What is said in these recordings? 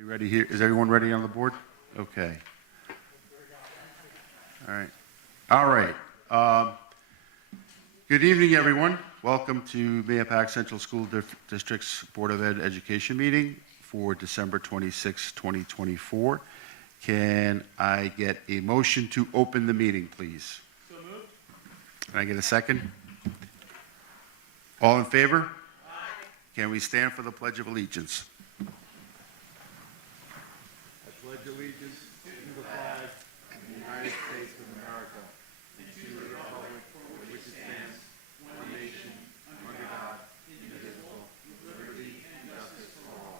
Are you ready here? Is everyone ready on the board? Okay. All right. All right. Good evening, everyone. Welcome to Mahopac Central School District's Board of Education meeting for December 26, 2024. Can I get a motion to open the meeting, please? So moved. Can I get a second? All in favor? Aye. Can we stand for the Pledge of Allegiance? I pledge allegiance to the flag of the United States of America and to the republic for which it stands, one nation, under God, indivisible, with liberty and justice for all.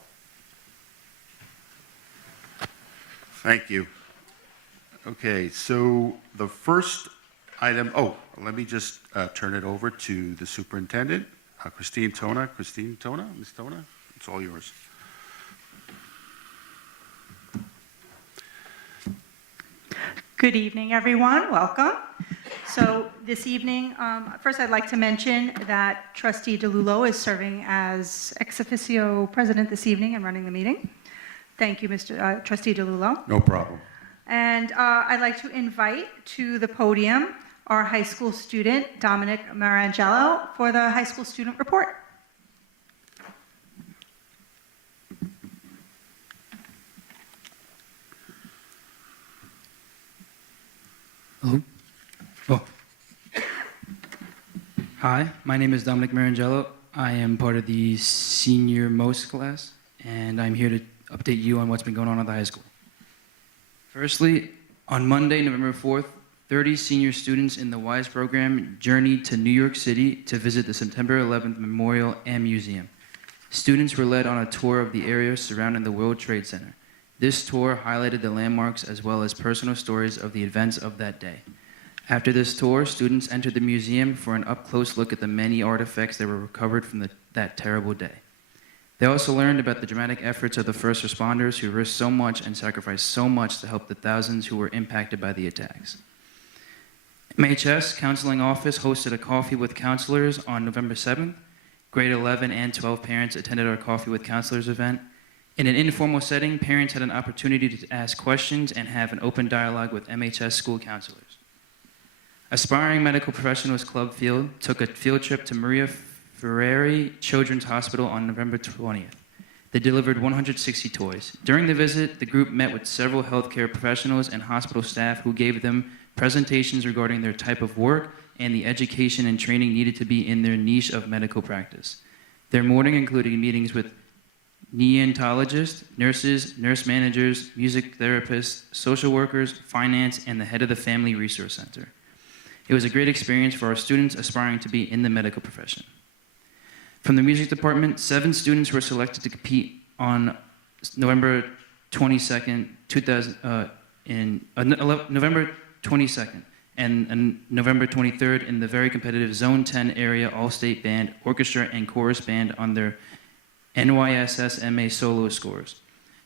Thank you. Okay, so the first item, let me just turn it over to the superintendent, Christine Tona. Christine Tona, Ms. Tona, it's all yours. Good evening, everyone. Welcome. So this evening, first I'd like to mention that Trustee DeLullo is serving as ex officio president this evening and running the meeting. Thank you, Mr. Trustee DeLullo. No problem. And I'd like to invite to the podium our high school student, Dominic Marangello, for the high school student report. Hello. Oh. Hi, my name is Dominic Marangello. I am part of the senior most class, and I'm here to update you on what's been going on at the high school. Firstly, on Monday, November 4th, 30 senior students in the WISE program journeyed to New York City to visit the September 11th Memorial and Museum. Students were led on a tour of the area surrounding the World Trade Center. This tour highlighted the landmarks as well as personal stories of the events of that day. After this tour, students entered the museum for an up-close look at the many artifacts that were recovered from that terrible day. They also learned about the dramatic efforts of the first responders who risked so much and sacrificed so much to help the thousands who were impacted by the attacks. MHS Counseling Office hosted a coffee with counselors on November 7th. Grade 11 and 12 parents attended our Coffee with Counselors event. In an informal setting, parents had an opportunity to ask questions and have an open dialogue with MHS school counselors. Aspiring Medical Professionals Club Field took a field trip to Maria Ferrari Children's Hospital on November 20th. They delivered 160 toys. During the visit, the group met with several healthcare professionals and hospital staff who gave them presentations regarding their type of work and the education and training needed to be in their niche of medical practice. Their morning included meetings with neonatologists, nurses, nurse managers, music therapists, social workers, finance, and the head of the Family Resource Center. It was a great experience for our students aspiring to be in the medical profession. From the music department, 7 students were selected to compete on November 22nd, November 22nd and November 23rd in the very competitive Zone 10 area All-State Band, Orchestra, and Chorus Band on their NYSSMA solo scores.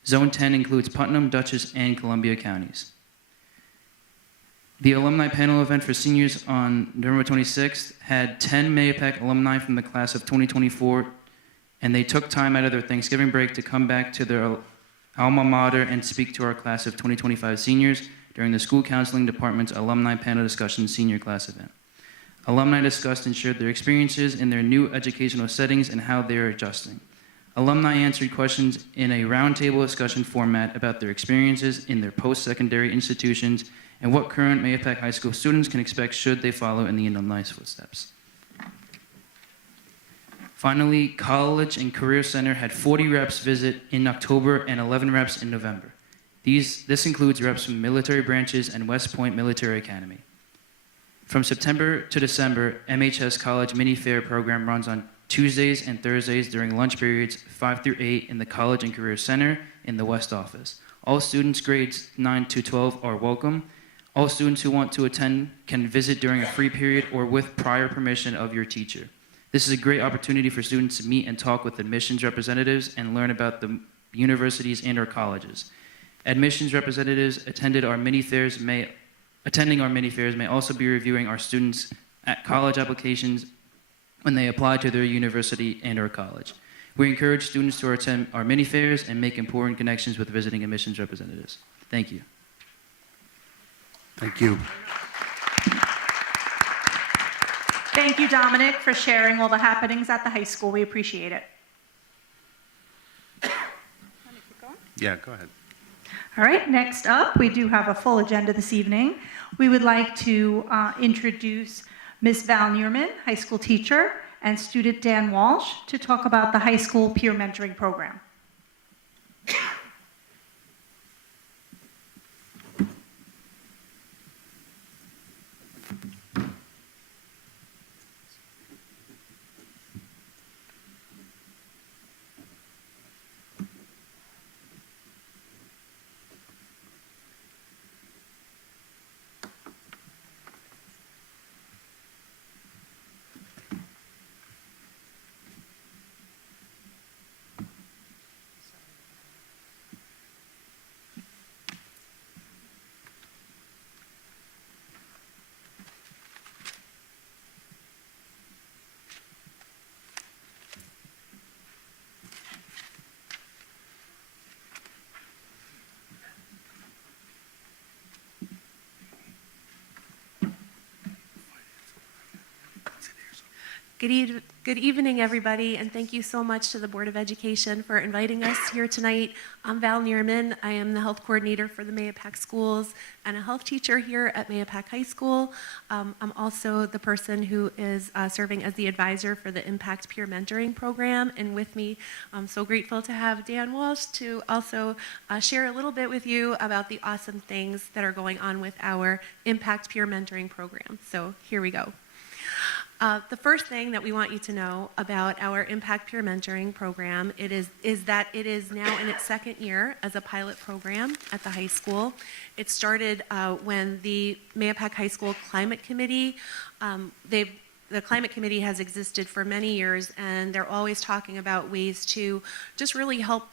Zone 10 includes Putnam, Dutchess, and Columbia counties. The alumni panel event for seniors on November 26th had 10 Mahopac alumni from the class of 2024, and they took time out of their Thanksgiving break to come back to their alma mater and speak to our class of 2025 seniors during the school counseling department's alumni panel discussion senior class event. Alumni discussed and shared their experiences in their new educational settings and how they are adjusting. Alumni answered questions in a roundtable discussion format about their experiences in their post-secondary institutions and what current Mahopac High School students can expect should they follow in the alumni's footsteps. Finally, College and Career Center had 40 reps visit in October and 11 reps in November. This includes reps from military branches and West Point Military Academy. From September to December, MHS College Mini Fair program runs on Tuesdays and Thursdays during lunch periods 5 through 8 in the College and Career Center in the West Office. All students grades 9 to 12 are welcome. All students who want to attend can visit during a free period or with prior permission of your teacher. This is a great opportunity for students to meet and talk with admissions representatives and learn about the universities and our colleges. Admissions representatives attending our mini fairs may also be reviewing our students' college applications when they apply to their university and or college. We encourage students to attend our mini fairs and make important connections with visiting admissions representatives. Thank you. Thank you. Thank you, Dominic, for sharing all the happenings at the high school. We appreciate it. Yeah, go ahead. All right, next up, we do have a full agenda this evening. We would like to introduce Ms. Val Neerman, high school teacher, and student Dan Walsh to talk about the high school peer mentoring program. Good evening, everybody, and thank you so much to the Board of Education for inviting us here tonight. I'm Val Neerman. I am the health coordinator for the Mahopac schools and a health teacher here at Mahopac High School. I'm also the person who is serving as the advisor for the Impact Peer Mentoring Program, and with me, I'm so grateful to have Dan Walsh to also share a little bit with you about the awesome things that are going on with our Impact Peer Mentoring Program. So here we go. The first thing that we want you to know about our Impact Peer Mentoring Program is that it is now in its second year as a pilot program at the high school. It started when the Mahopac High School Climate Committee, the Climate Committee has existed for many years, and they're always talking about ways to just really help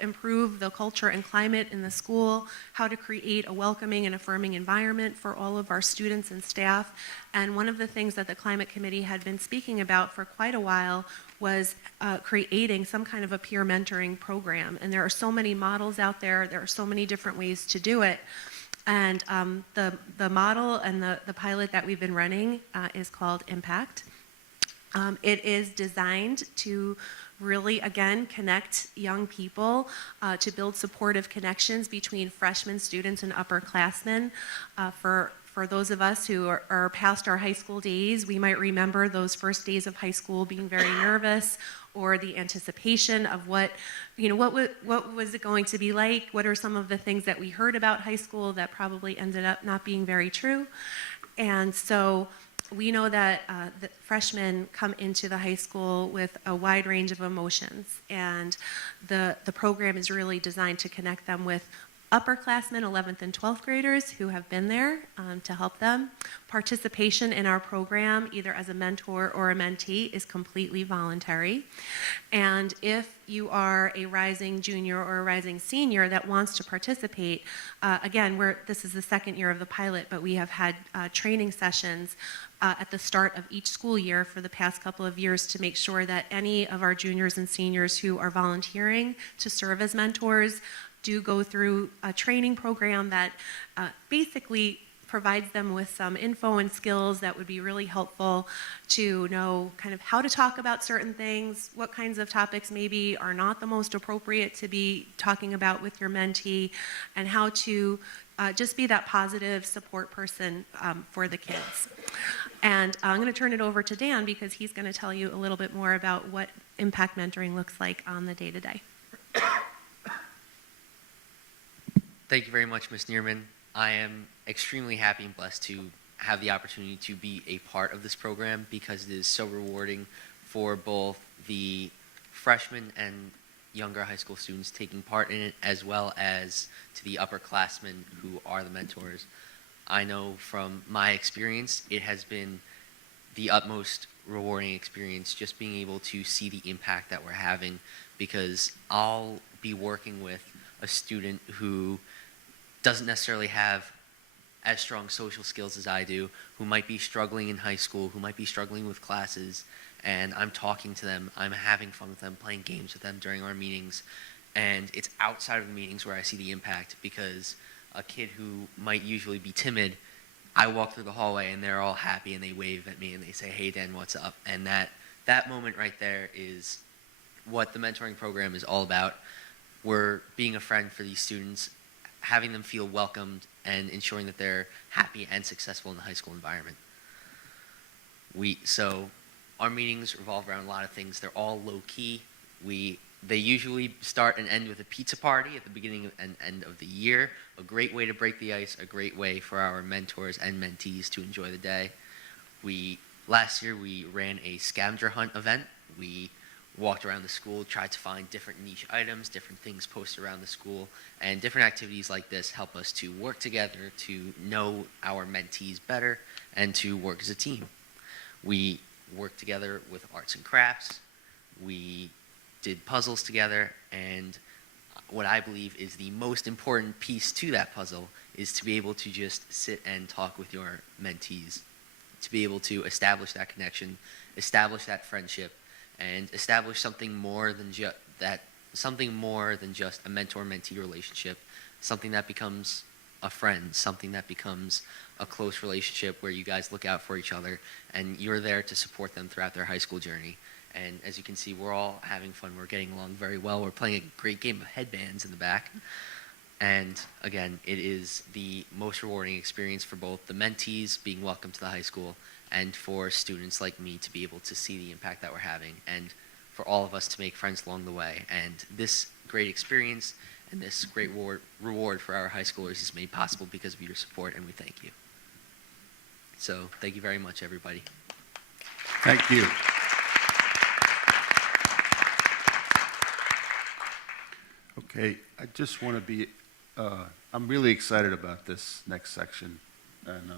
improve the culture and climate in the school, how to create a welcoming and affirming environment for all of our students and staff. And one of the things that the Climate Committee had been speaking about for quite a while was creating some kind of a peer mentoring program. And there are so many models out there. There are so many different ways to do it. And the model and the pilot that we've been running is called Impact. It is designed to really, again, connect young people to build supportive connections between freshmen students and upperclassmen. For those of us who are past our high school days, we might remember those first days of high school being very nervous, or the anticipation of what was it going to be like? What are some of the things that we heard about high school that probably ended up not being very true? And so we know that the freshmen come into the high school with a wide range of emotions, and the program is really designed to connect them with upperclassmen, 11th and 12th graders who have been there to help them. Participation in our program, either as a mentor or a mentee, is completely voluntary. And if you are a rising junior or a rising senior that wants to participate, again, this is the second year of the pilot, but we have had training sessions at the start of each school year for the past couple of years to make sure that any of our juniors and seniors who are volunteering to serve as mentors do go through a training program that basically provides them with some info and skills that would be really helpful to know kind of how to talk about certain things, what kinds of topics maybe are not the most appropriate to be talking about with your mentee, and how to just be that positive support person for the kids. And I'm going to turn it over to Dan because he's going to tell you a little bit more about what impact mentoring looks like on the day-to-day. Thank you very much, Ms. Neerman. I am extremely happy and blessed to have the opportunity to be a part of this program because it is so rewarding for both the freshmen and younger high school students taking part in it, as well as to the upperclassmen who are the mentors. I know from my experience, it has been the utmost rewarding experience just being able to see the impact that we're having, because I'll be working with a student who doesn't necessarily have as strong social skills as I do, who might be struggling in high school, who might be struggling with classes, and I'm talking to them, I'm having fun with them, playing games with them during our meetings, and it's outside of the meetings where I see the impact, because a kid who might usually be timid, I walk through the hallway and they're all happy and they wave at me and they say, "Hey Dan, what's up?" And that moment right there is what the mentoring program is all about. We're being a friend for these students, having them feel welcomed, and ensuring that they're happy and successful in the high school environment. So our meetings revolve around a lot of things. They're all low key. They usually start and end with a pizza party at the beginning and end of the year. A great way to break the ice, a great way for our mentors and mentees to enjoy the day. Last year we ran a scavenger hunt event. We walked around the school, tried to find different niche items, different things posted around the school, and different activities like this help us to work together, to know our mentees better, and to work as a team. We worked together with arts and crafts. We did puzzles together, and what I believe is the most important piece to that puzzle is to be able to just sit and talk with your mentees, to be able to establish that connection, establish that friendship, and establish something more than just a mentor-mentee relationship, something that becomes a friend, something that becomes a close relationship where you guys look out for each other and you're there to support them throughout their high school journey. And as you can see, we're all having fun. We're getting along very well. We're playing a great game of headbands in the back. And again, it is the most rewarding experience for both the mentees being welcome to the high school and for students like me to be able to see the impact that we're having, and for all of us to make friends along the way. And this great experience and this great reward for our high schoolers is made possible because of your support, and we thank you. So thank you very much, everybody. Thank you. Okay, I just want to be, I'm really excited about this next section. And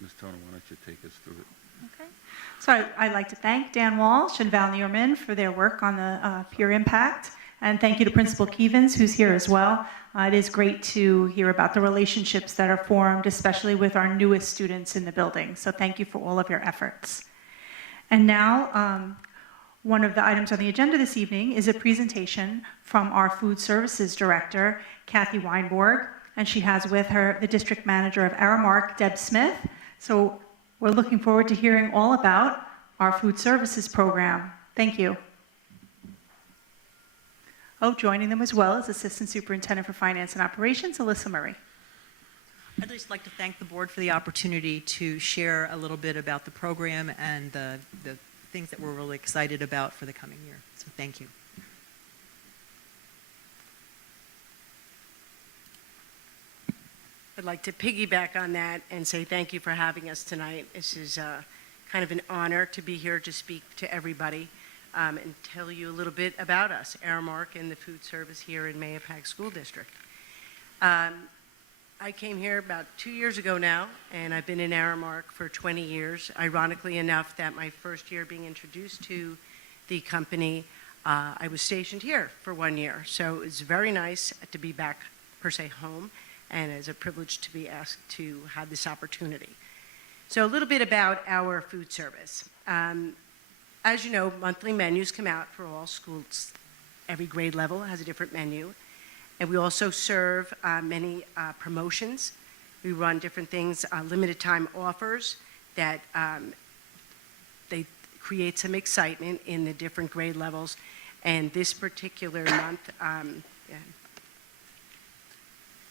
Ms. Toner, why don't you take us through it? Okay. So I'd like to thank Dan Walsh and Val Neerman for their work on the peer impact. And thank you to Principal Kevens, who's here as well. It is great to hear about the relationships that are formed, especially with our newest students in the building. So thank you for all of your efforts. And now, one of the items on the agenda this evening is a presentation from our Food Services Director, Kathy Weinborg, and she has with her the District Manager of Aramark, Deb Smith. So we're looking forward to hearing all about our food services program. Thank you. Oh, joining them as well is Assistant Superintendent for Finance and Operations, Alyssa Murray. I'd just like to thank the board for the opportunity to share a little bit about the program and the things that we're really excited about for the coming year. So thank you. I'd like to piggyback on that and say thank you for having us tonight. This is kind of an honor to be here to speak to everybody and tell you a little bit about us, Aramark and the food service here in Mahopac School District. I came here about 2 years ago now, and I've been in Aramark for 20 years. Ironically enough, that my first year being introduced to the company, I was stationed here for 1 year. So it's very nice to be back, per se, home, and it's a privilege to be asked to have this opportunity. So a little bit about our food service. As you know, monthly menus come out for all schools. Every grade level has a different menu. And we also serve many promotions. We run different things, limited time offers that they create some excitement in the different grade levels. And this particular month,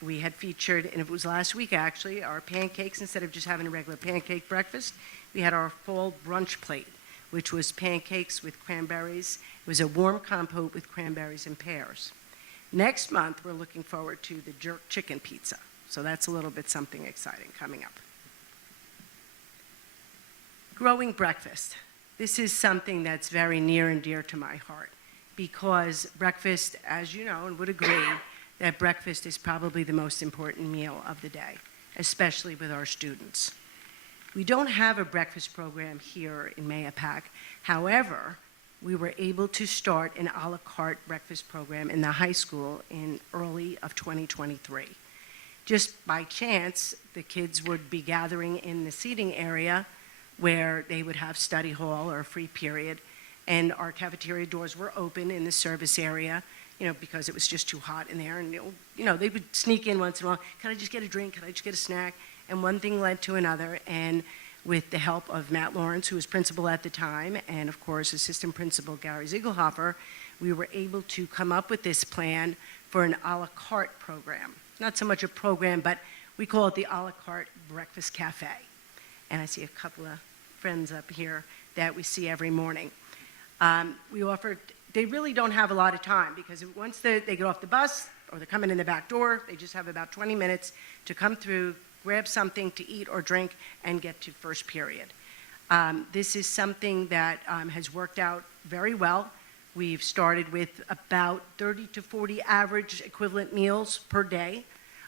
we had featured, and it was last week actually, our pancakes. Instead of just having a regular pancake breakfast, we had our fall brunch plate, which was pancakes with cranberries. It was a warm compote with cranberries and pears. Next month, we're looking forward to the jerk chicken pizza. So that's a little bit something exciting coming up. Growing breakfast. This is something that's very near and dear to my heart because breakfast, as you know and would agree, that breakfast is probably the most important meal of the day, especially with our students. We don't have a breakfast program here in Mahopac. However, we were able to start an a la carte breakfast program in the high school in early of 2023. Just by chance, the kids would be gathering in the seating area where they would have study hall or a free period, and our cafeteria doors were open in the service area, because it was just too hot in there. And, they would sneak in once in a while. Can I just get a drink? Can I just get a snack? And one thing led to another. And with the help of Matt Lawrence, who was principal at the time, and of course, assistant principal Gary Ziegelhofer, we were able to come up with this plan for an a la carte program. Not so much a program, but we call it the a la carte breakfast cafe. And I see a couple of friends up here that we see every morning. They really don't have a lot of time, because once they get off the bus or they're coming in the back door, they just have about 20 minutes to come through, grab something to eat or drink, and get to first period. This is something that has worked out very well. We've started with about 30 to 40 average equivalent meals per day.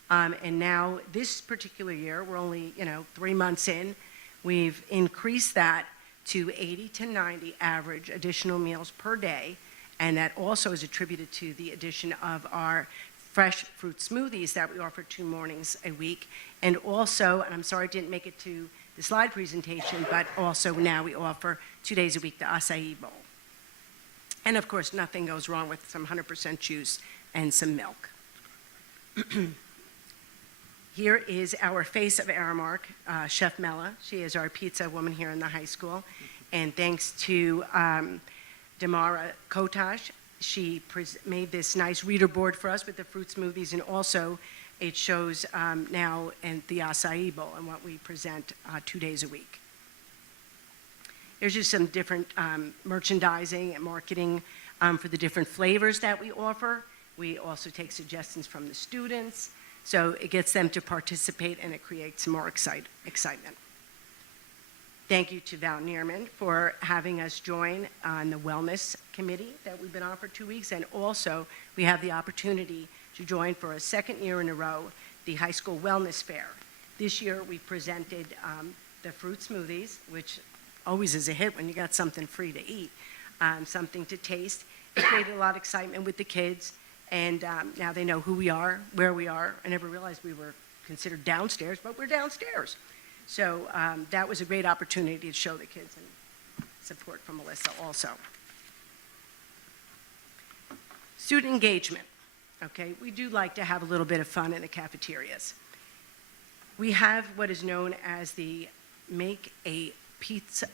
And now this particular year, we're only 3 months in, we've increased that to 80 to 90 average additional meals per day. And that also is attributed to the addition of our fresh fruit smoothies that we offer 2 mornings a week. And also, and I'm sorry I didn't make it to the slide presentation, but also now we offer 2 days a week the acai bowl. And of course, nothing goes wrong with some 100% juice and some milk. Here is our face of Aramark, Chef Mela. She is our pizza woman here in the high school. And thanks to Damara Kotash, she made this nice reader board for us with the fruit smoothies, and also it shows now in the acai bowl and what we present 2 days a week. There's just some different merchandising and marketing for the different flavors that we offer. We also take suggestions from the students, so it gets them to participate and it creates more excitement. Thank you to Val Neerman for having us join on the wellness committee that we've been on for 2 weeks, and also we have the opportunity to join for a second year in a row the high school wellness fair. This year we presented the fruit smoothies, which always is a hit when you got something free to eat, something to taste. It created a lot of excitement with the kids, and now they know who we are, where we are. I never realized we were considered downstairs, but we're downstairs. So that was a great opportunity to show the kids, and support from Melissa also. Student engagement. Okay, we do like to have a little bit of fun in the cafeterias. We have what is known as the Make a Pizza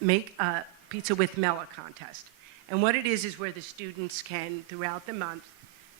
with Mela contest. And what it is where the students can, throughout the month,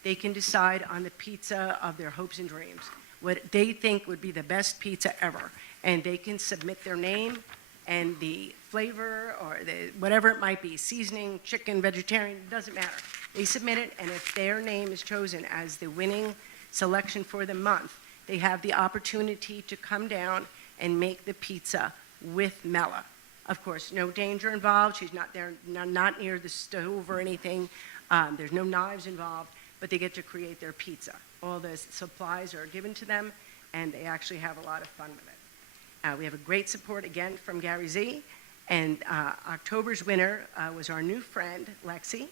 they can decide on the pizza of their hopes and dreams, what they think would be the best pizza ever. And they can submit their name and the flavor or whatever it might be, seasoning, chicken, vegetarian, it doesn't matter. They submit it, and if their name is chosen as the winning selection for the month, they have the opportunity to come down and make the pizza with Mela. Of course, no danger involved. She's not there, not near the stove or anything. There's no knives involved, but they get to create their pizza. All the supplies are given to them, and they actually have a lot of fun with it. We have a great support again from Gary Z, and October's winner was our new friend, Lexi,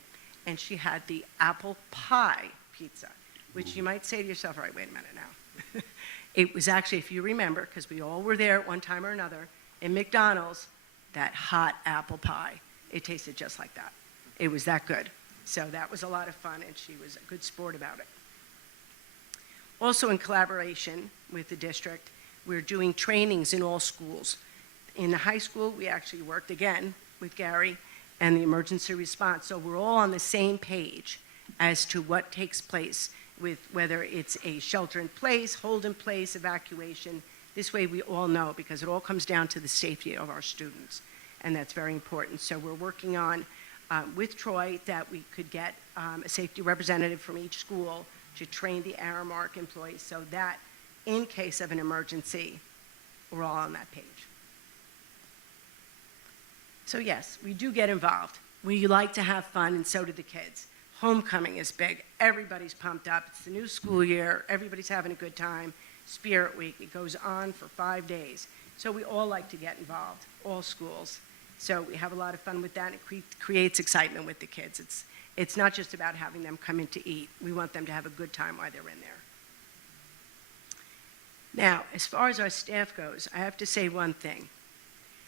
and she had the apple pie pizza, which you might say to yourself, all right, wait a minute now. It was actually, if you remember, because we all were there at one time or another, in McDonald's, that hot apple pie. It tasted just like that. It was that good. So that was a lot of fun, and she was a good sport about it. Also in collaboration with the district, we're doing trainings in all schools. In the high school, we actually worked again with Gary and the emergency response. So we're all on the same page as to what takes place with whether it's a shelter in place, hold in place, evacuation. This way we all know, because it all comes down to the safety of our students, and that's very important. So we're working on, with Troy, that we could get a safety representative from each school to train the Aramark employees so that in case of an emergency, we're all on that page. So yes, we do get involved. We like to have fun, and so do the kids. Homecoming is big. Everybody's pumped up. It's the new school year. Everybody's having a good time. Spirit Week, it goes on for 5 days. So we all like to get involved, all schools. So we have a lot of fun with that. It creates excitement with the kids. It's not just about having them come in to eat. We want them to have a good time while they're in there. Now, as far as our staff goes, I have to say one thing.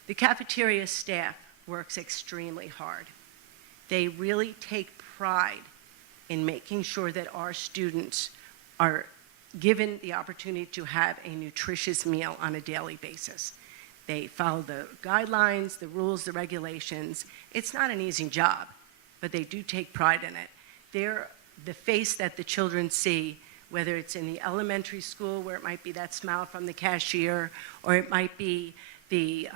The cafeteria staff works extremely hard. They really take pride in making sure that our students are given the opportunity to have a nutritious meal on a daily basis. They follow the guidelines, the rules, the regulations. It's not an easy job, but they do take pride in it. The face that the children see, whether it's in the elementary school where it might be that smile from the cashier, or it might be the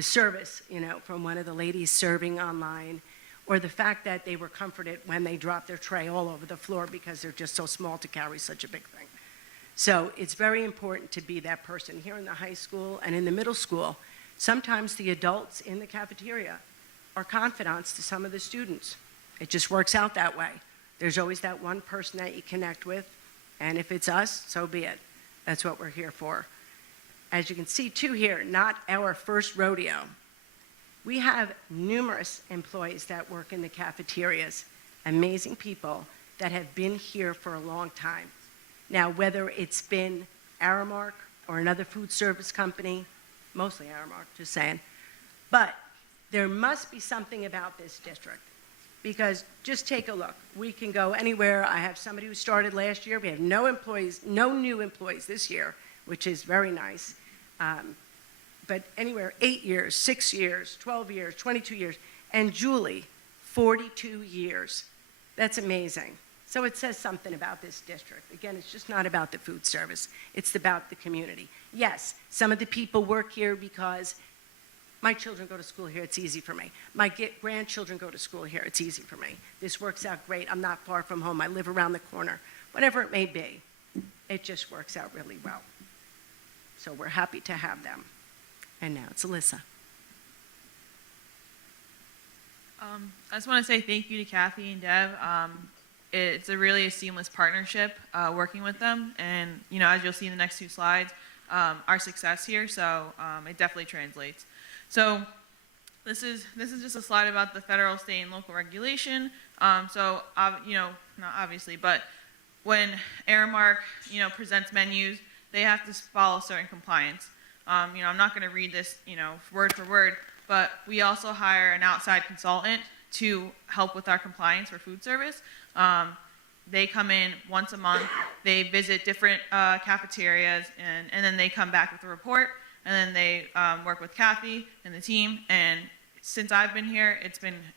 service, from one of the ladies serving online, or the fact that they were comforted when they dropped their tray all over the floor because they're just so small to carry such a big thing. So it's very important to be that person. Here in the high school and in the middle school, sometimes the adults in the cafeteria are confidants to some of the students. It just works out that way. There's always that one person that you connect with, and if it's us, so be it. That's what we're here for. As you can see too here, not our first rodeo. We have numerous employees that work in the cafeterias, amazing people that have been here for a long time. Now, whether it's been Aramark or another food service company, mostly Aramark, just saying, but there must be something about this district, because just take a look. We can go anywhere. I have somebody who started last year. We have no new employees this year, which is very nice. But anywhere, 8 years, 6 years, 12 years, 22 years, and Julie, 42 years. That's amazing. So it says something about this district. Again, it's just not about the food service. It's about the community. Yes, some of the people work here because my children go to school here, it's easy for me. My grandchildren go to school here, it's easy for me. This works out great. I'm not far from home. I live around the corner. Whatever it may be, it just works out really well. So we're happy to have them. And now it's Alyssa. I just want to say thank you to Kathy and Deb. It's really a seamless partnership working with them, and as you'll see in the next 2 slides, our success here. So it definitely translates. So this is just a slide about the federal, state, and local regulation. Not obviously, but when Aramark presents menus, they have to follow certain compliance. I'm not going to read this, word for word, but we also hire an outside consultant to help with our compliance for food service. They come in once a month, they visit different cafeterias, and then they come back with a report, and then they work with Kathy and the team. And since I've been here,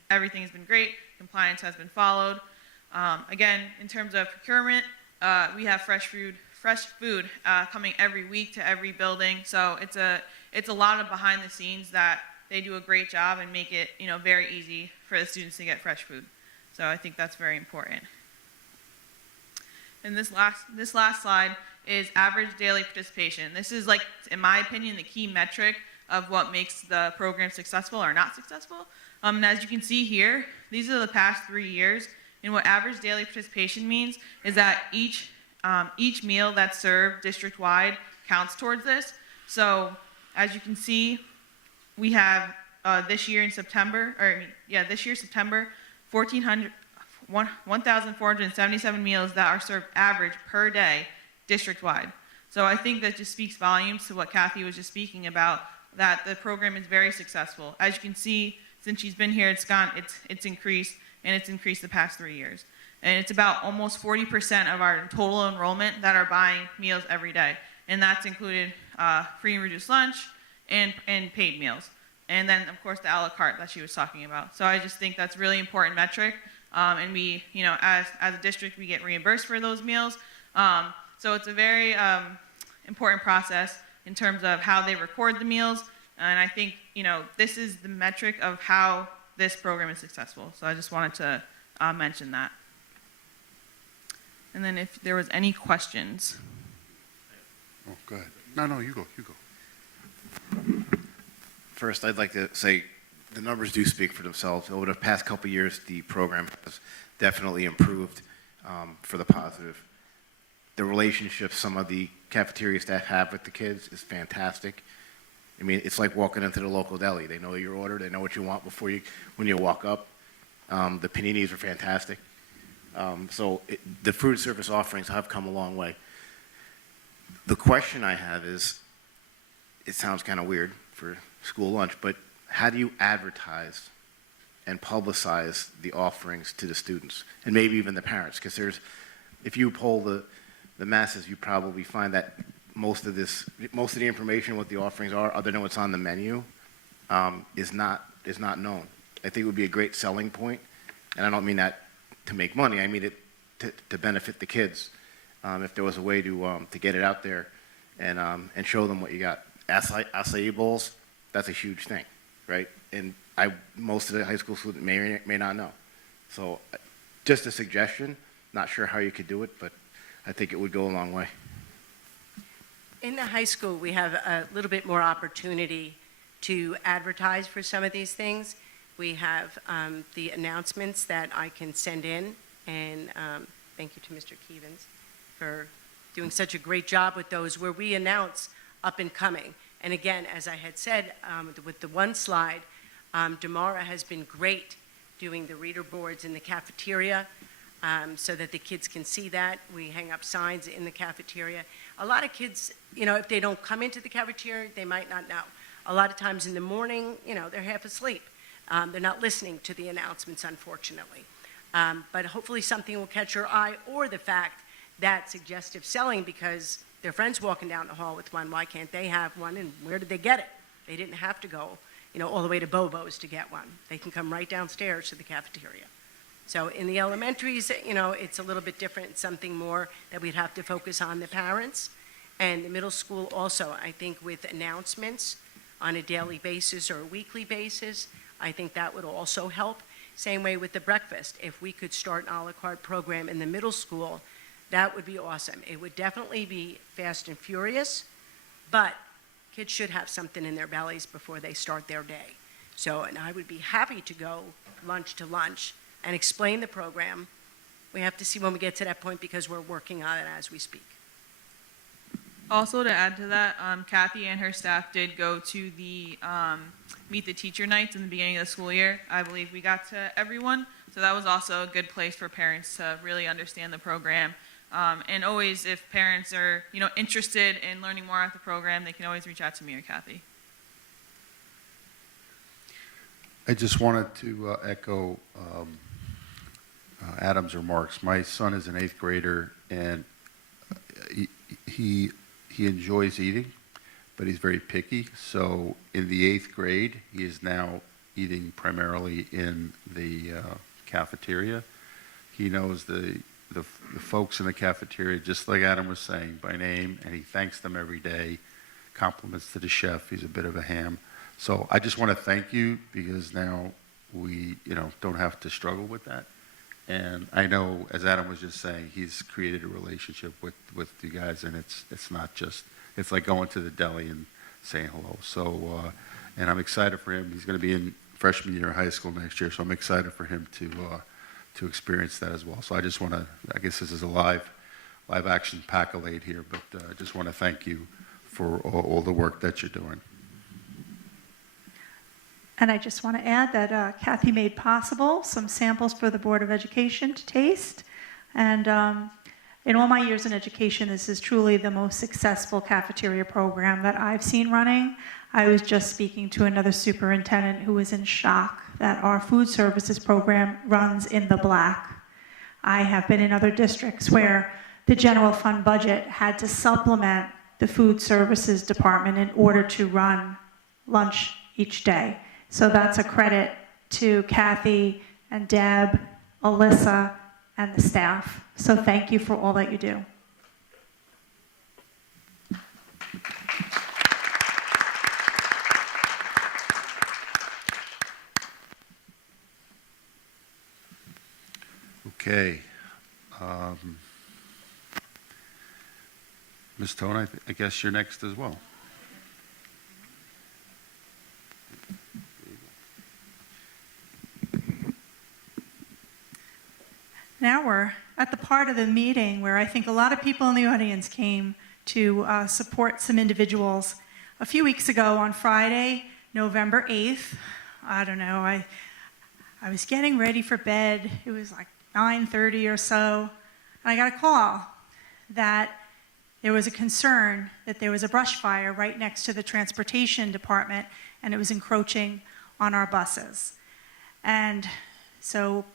everything has been great. Compliance has been followed. Again, in terms of procurement, we have fresh food coming every week to every building. So it's a lot of behind the scenes that they do a great job and make it very easy for the students to get fresh food. So I think that's very important. And this last slide is average daily participation. This is, in my opinion, the key metric of what makes the program successful or not successful. And as you can see here, these are the past 3 years. And what average daily participation means is that each meal that's served district-wide counts towards this. So as you can see, we have this year September, 1,477 meals that are served average per day district-wide. So I think that just speaks volumes to what Kathy was just speaking about, that the program is very successful. As you can see, since she's been here, it's increased, and it's increased the past 3 years. And it's about almost 40% of our total enrollment that are buying meals every day. And that's included free and reduced lunch and paid meals. And then, of course, the a la carte that she was talking about. So I just think that's a really important metric. And we, as a district, we get reimbursed for those meals. So it's a very important process in terms of how they record the meals. And I think, this is the metric of how this program is successful. So I just wanted to mention that. And then if there was any questions. Oh, go ahead. No, you go. First, I'd like to say the numbers do speak for themselves. Over the past couple of years, the program has definitely improved for the positive. The relationship some of the cafeteria staff have with the kids is fantastic. I mean, it's like walking into the local deli. They know your order. They know what you want when you walk up. The paninis are fantastic. The food service offerings have come a long way. The question I have is, it sounds kind of weird for school lunch, but how do you advertise and publicize the offerings to the students and maybe even the parents, because if you poll the masses, you probably find that most of the information, what the offerings are, other than what's on the menu, is not known. I think it would be a great selling point, and I don't mean that to make money. I mean it to benefit the kids. If there was a way to get it out there and show them what you got. Acai bowls, that's a huge thing, right? And most of the high school students may not know. So just a suggestion, not sure how you could do it, but I think it would go a long way. In the high school, we have a little bit more opportunity to advertise for some of these things. We have the announcements that I can send in, and thank you to Mr. Keevans for doing such a great job with those, where we announce up and coming. And again, as I had said with the one slide, Damara has been great doing the reader boards in the cafeteria so that the kids can see that. We hang up signs in the cafeteria. A lot of kids, if they don't come into the cafeteria, they might not know. A lot of times in the morning, they're half asleep. They're not listening to the announcements, unfortunately. But hopefully something will catch your eye, or the fact that suggestive selling, because their friends walking down the hall with one, why can't they have one, and where did they get it? They didn't have to go, all the way to Bobo's to get one. They can come right downstairs to the cafeteria. So in the elementaries, it's a little bit different, something more that we'd have to focus on the parents. And the middle school also, I think with announcements on a daily basis or a weekly basis, I think that would also help. Same way with the breakfast. If we could start an a la carte program in the middle school, that would be awesome. It would definitely be fast and furious, but kids should have something in their bellies before they start their day. So, and I would be happy to go lunch to lunch and explain the program. We have to see when we get to that point, because we're working on it as we speak. Also, to add to that, Kathy and her staff did go to the Meet the Teacher nights in the beginning of the school year. I believe we got to everyone, so that was also a good place for parents to really understand the program. And always, if parents are interested in learning more about the program, they can always reach out to me or Kathy. I just wanted to echo Adam's remarks. My son is an 8th grader, and he enjoys eating, but he's very picky. So in the 8th grade, he is now eating primarily in the cafeteria. He knows the folks in the cafeteria, just like Adam was saying, by name, and he thanks them every day. Compliments to the chef. He's a bit of a ham. So I just want to thank you, because now we, don't have to struggle with that. And I know, as Adam was just saying, he's created a relationship with you guys, and it's not just, it's like going to the deli and saying hello. So, and I'm excited for him. He's going to be in freshman year of high school next year, so I'm excited for him to experience that as well. So I just want to, I guess this is a live action pack-a-lade here, but I just want to thank you for all the work that you're doing. And I just want to add that Kathy made possible some samples for the Board of Education to taste. And in all my years in education, this is truly the most successful cafeteria program that I've seen running. I was just speaking to another superintendent who was in shock that our food services program runs in the black. I have been in other districts where the general fund budget had to supplement the food services department in order to run lunch each day. So that's a credit to Kathy and Deb, Alyssa, and the staff. So thank you for all that you do. Okay. Ms. Tone, I guess you're next as well. Now we're at the part of the meeting where I think a lot of people in the audience came to support some individuals. A few weeks ago on Friday, November 8th, I don't know, I was getting ready for bed. It was like 9:30 or so, and I got a call that there was a concern that there was a brush fire right next to the transportation department, and it was encroaching on our buses. And so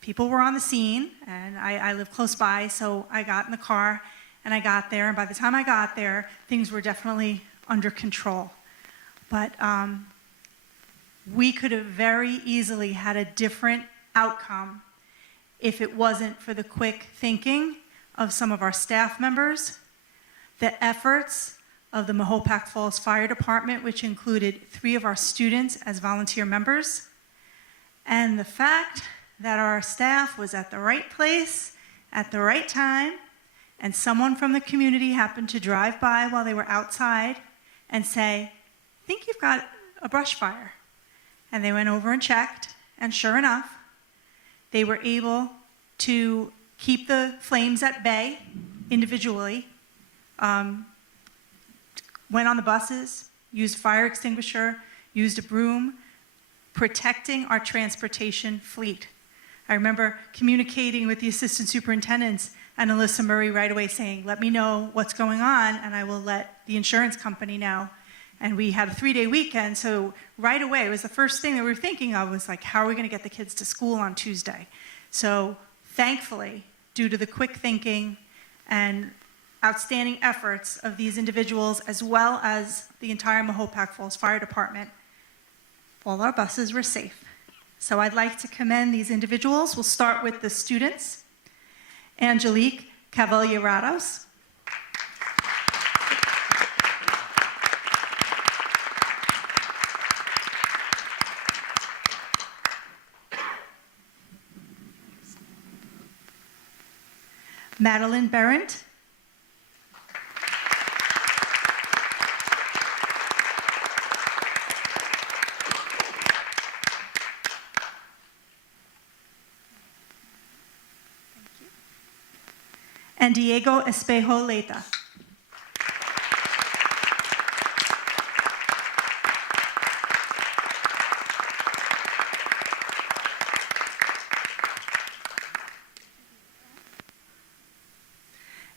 people were on the scene, and I live close by, so I got in the car and I got there. And by the time I got there, things were definitely under control. But we could have very easily had a different outcome if it wasn't for the quick thinking of some of our staff members, the efforts of the Mahopac Falls Fire Department, which included 3 of our students as volunteer members, and the fact that our staff was at the right place at the right time, and someone from the community happened to drive by while they were outside and say, "I think you've got a brush fire." And they went over and checked, and sure enough, they were able to keep the flames at bay individually, went on the buses, used fire extinguisher, used a broom, protecting our transportation fleet. I remember communicating with the assistant superintendents and Alyssa Murray right away saying, "Let me know what's going on and I will let the insurance company know." And we had a 3-day weekend, so right away, it was the first thing that we were thinking of was like, how are we gonna get the kids to school on Tuesday? So thankfully, due to the quick thinking and outstanding efforts of these individuals, as well as the entire Mahopac Falls Fire Department, all our buses were safe. So I'd like to commend these individuals. We'll start with the students. Angelique Cavallerados. Madeline Berendt. And Diego Espejo Leta.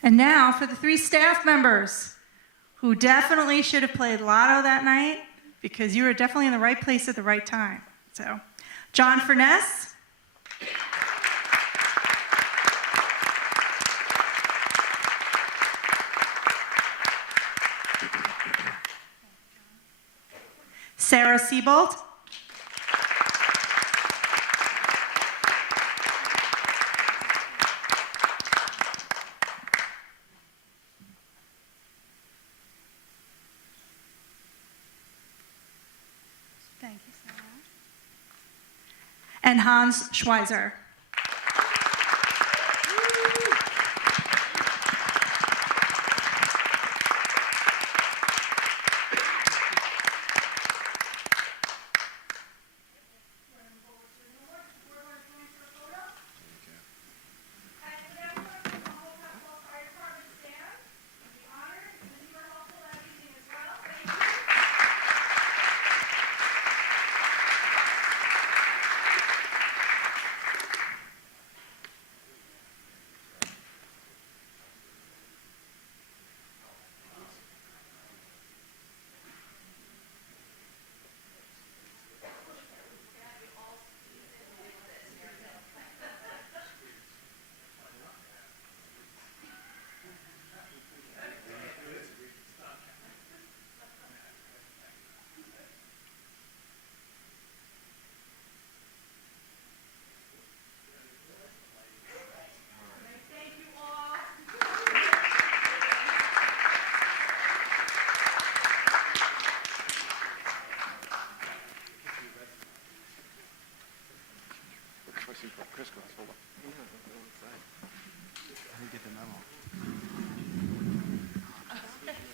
And now for the 3 staff members who definitely should have played lotto that night because you were definitely in the right place at the right time. So, John Furness. Sarah Siebold. Thank you, Sarah. And Hans Schweizer.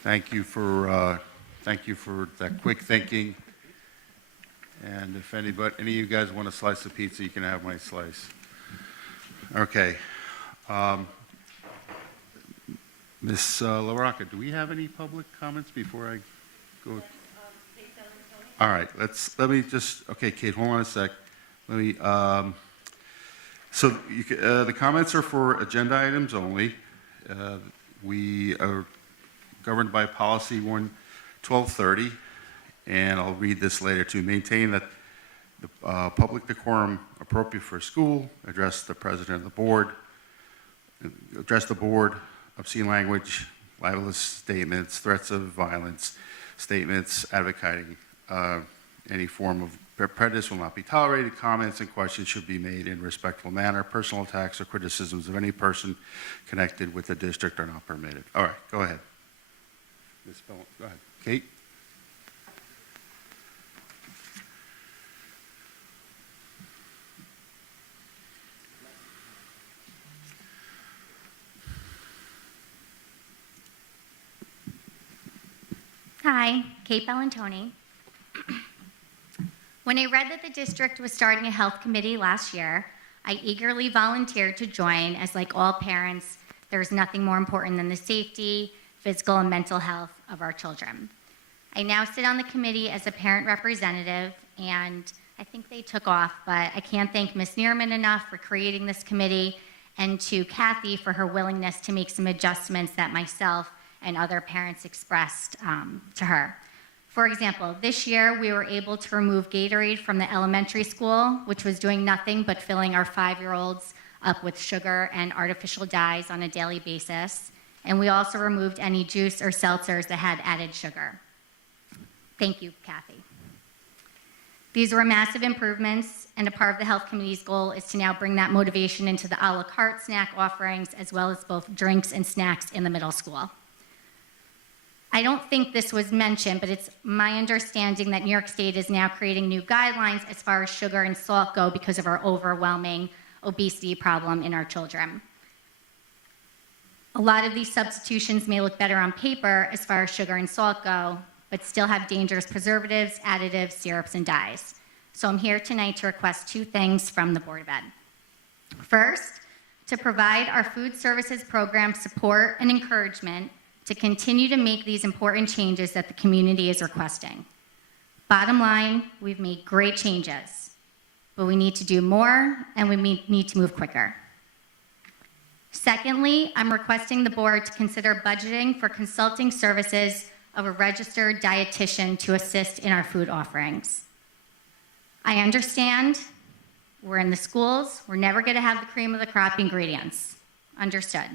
Thank you for that quick thinking. And if any of you guys want a slice of pizza, you can have my slice. Okay. Ms. LaRocca, do we have any public comments before I go? All right, okay, Kate, hold on a sec. The comments are for agenda items only. We are governed by policy 1230, and I'll read this later, to maintain that The public decorum appropriate for a school, address the president of the board, address the board, obscene language, libelous statements, threats of violence, statements advocating any form of prejudice will not be tolerated. Comments and questions should be made in a respectful manner. Personal attacks or criticisms of any person connected with the district are not permitted. All right, go ahead. Ms. Bell, go ahead. Kate? Hi, Kate Bellantoni. When I read that the district was starting a health committee last year, I eagerly volunteered to join, as like all parents, there's nothing more important than the safety, physical, and mental health of our children. I now sit on the committee as a parent representative, and I think they took off, but I can't thank Ms. Neerman enough for creating this committee, and to Kathy for her willingness to make some adjustments that myself and other parents expressed to her. For example, this year we were able to remove Gatorade from the elementary school, which was doing nothing but filling our 5-year-olds up with sugar and artificial dyes on a daily basis. And we also removed any juice or seltzers that had added sugar. Thank you, Kathy. These were massive improvements, and a part of the health committee's goal is to now bring that motivation into the a la carte snack offerings, as well as both drinks and snacks in the middle school. I don't think this was mentioned, but it's my understanding that New York State is now creating new guidelines as far as sugar and salt go because of our overwhelming obesity problem in our children. A lot of these substitutions may look better on paper as far as sugar and salt go, but still have dangerous preservatives, additives, syrups, and dyes. So I'm here tonight to request 2 things from the Board of Ed. First, to provide our food services program support and encouragement to continue to make these important changes that the community is requesting. Bottom line, we've made great changes, but we need to do more and we need to move quicker. Secondly, I'm requesting the board to consider budgeting for consulting services of a registered dietitian to assist in our food offerings. I understand we're in the schools, we're never gonna have the cream of the crop ingredients, understood.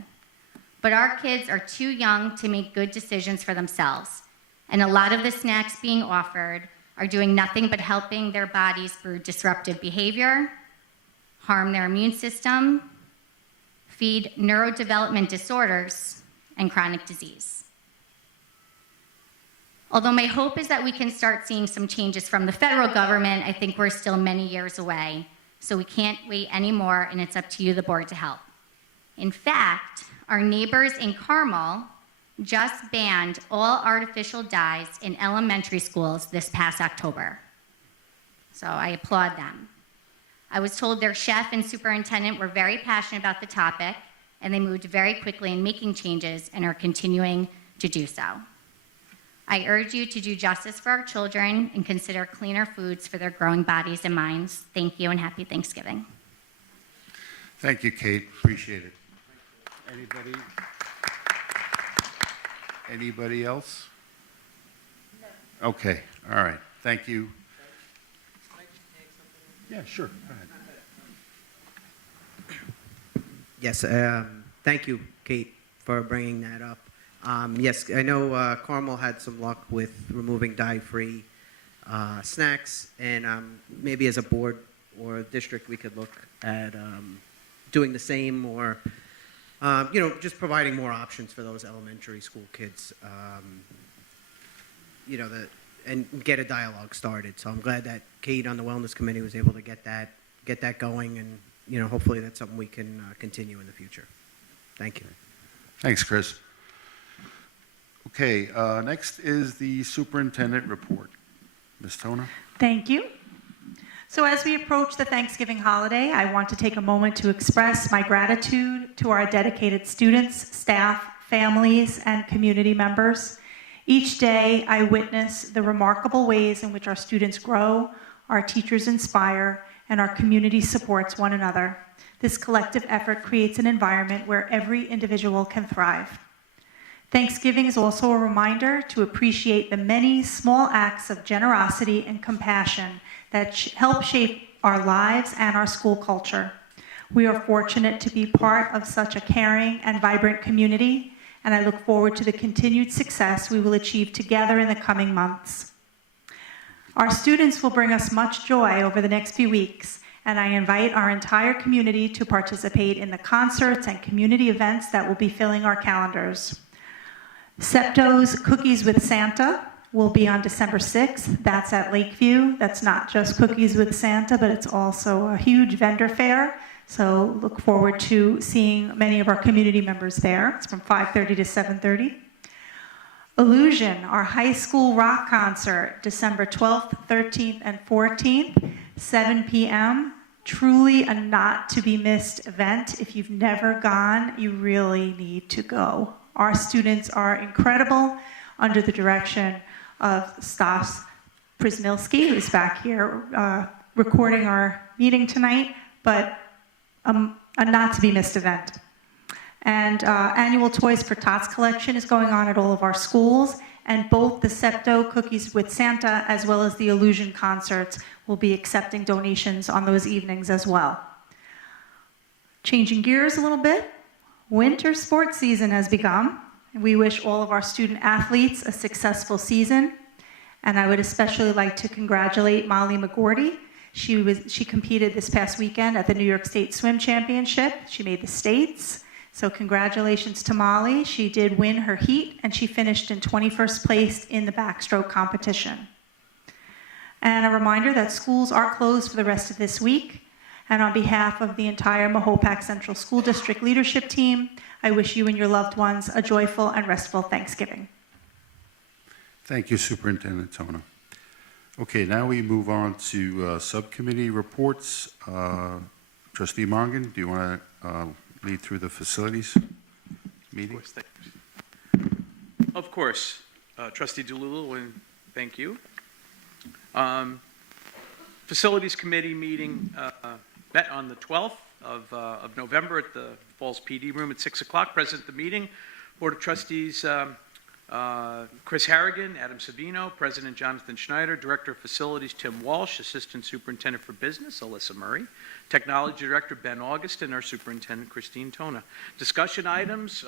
But our kids are too young to make good decisions for themselves. And a lot of the snacks being offered are doing nothing but helping their bodies through disruptive behavior, harm their immune system, feed neurodevelopment disorders, and chronic disease. Although my hope is that we can start seeing some changes from the federal government, I think we're still many years away. So we can't wait anymore, and it's up to you, the board, to help. In fact, our neighbors in Carmel just banned all artificial dyes in elementary schools this past October. So I applaud them. I was told their chef and superintendent were very passionate about the topic, and they moved very quickly in making changes and are continuing to do so. I urge you to do justice for our children and consider cleaner foods for their growing bodies and minds. Thank you and happy Thanksgiving. Thank you, Kate. Appreciate it. Anybody else? No. Okay, all right. Thank you. Yeah, sure. Go ahead. Yes, thank you, Kate, for bringing that up. Yes, I know Carmel had some luck with removing dye-free snacks, and maybe as a board or a district, we could look at doing the same, or just providing more options for those elementary school kids. And get a dialogue started. So I'm glad that Kate on the Wellness Committee was able to get that going, and hopefully that's something we can continue in the future. Thank you. Thanks, Chris. Okay, next is the superintendent report. Ms. Tona? Thank you. So as we approach the Thanksgiving holiday, I want to take a moment to express my gratitude to our dedicated students, staff, families, and community members. Each day, I witness the remarkable ways in which our students grow, our teachers inspire, and our community supports one another. This collective effort creates an environment where every individual can thrive. Thanksgiving is also a reminder to appreciate the many small acts of generosity and compassion that help shape our lives and our school culture. We are fortunate to be part of such a caring and vibrant community, and I look forward to the continued success we will achieve together in the coming months. Our students will bring us much joy over the next few weeks, and I invite our entire community to participate in the concerts and community events that will be filling our calendars. SEPTO's Cookies with Santa will be on December 6th. That's at Lakeview. That's not just Cookies with Santa, but it's also a huge vendor fair. So look forward to seeing many of our community members there. It's from 5:30 to 7:30. Illusion, our high school rock concert, December 12th, 13th, and 14th, 7 p.m. Truly a not to be missed event. If you've never gone, you really need to go. Our students are incredible under the direction of Stas Przmilski, who's back here recording our meeting tonight, but a not to be missed event. And annual Toys for Tots collection is going on at all of our schools, and both the SEPTO Cookies with Santa as well as the Illusion concerts will be accepting donations on those evenings as well. Changing gears a little bit, winter sports season has begun, and we wish all of our student athletes a successful season. And I would especially like to congratulate Molly McGordy. She competed this past weekend at the New York State Swim Championship. She made the states. So congratulations to Molly. She did win her heat, and she finished in 21st place in the backstroke competition. And a reminder that schools are closed for the rest of this week. And on behalf of the entire Mahopac Central School District leadership team, I wish you and your loved ones a joyful and restful Thanksgiving. Thank you, Superintendent Tona. Okay, now we move on to subcommittee reports. Trustee Mongan, do you want to lead through the facilities meeting? Of course. Trustee DeLulo, and thank you. Facilities Committee meeting met on the 12th of November at the Falls PD room at 6 o'clock. Present at the meeting, Board of Trustees Chris Harrigan, Adam Savino, President Jonathan Schneider, Director of Facilities Tim Walsh, Assistant Superintendent for Business Alyssa Murray, Technology Director Ben August, and our Superintendent Christine Tona. Discussion items,